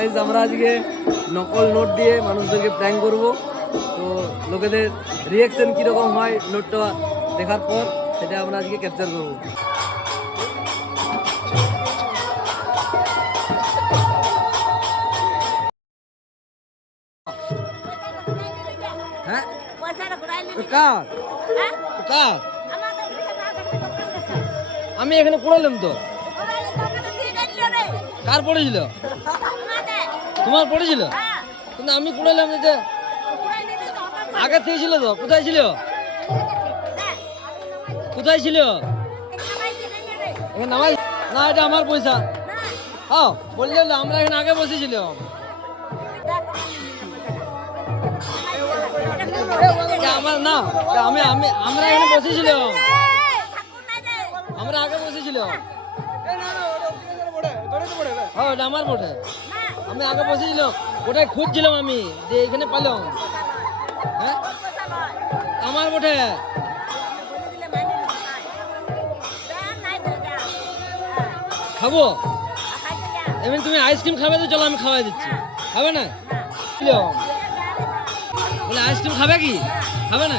Guys আমরা আজকে নকল নোট দিয়ে মানুষদেরকে প্র্যাঙ্ক করব। তো লোকেদের রিয়াকশন কীরকম হয় নোটটা দেখার পর সেটা আমরা আজকে ক্যাপচার করব। হ্যাঁ কার কার আমি এখানে পড়ালাম তো। কার পড়েছিল? তোমার পড়েছিল? কিন্তু আমি পড়ালাম যে আগে থেকে ছিল তো। কোথায় ছিল? কোথায় ছিল? এখানে নামাই না, এটা আমার পয়সা। হ্যাঁ বললে আমরা এখানে আগে বসেছিলাম। আমার না, আমি আমি আমরা এখানে বসেছিলাম, আমরা আগে বসেছিলাম। হ্যাঁ ওটা আমার বটে, আমি আগে বসেছিলাম, ওটাই খুঁজছিলাম আমি যে এখানে পাইলাম। হ্যাঁ আমার বটে। খাবো এমনি? তুমি আইসক্রিম খাবে তো চলো আমি খাওয়াই দিচ্ছি। খাবে না? বলে আইসক্রিম খাবে কি? খাবে না?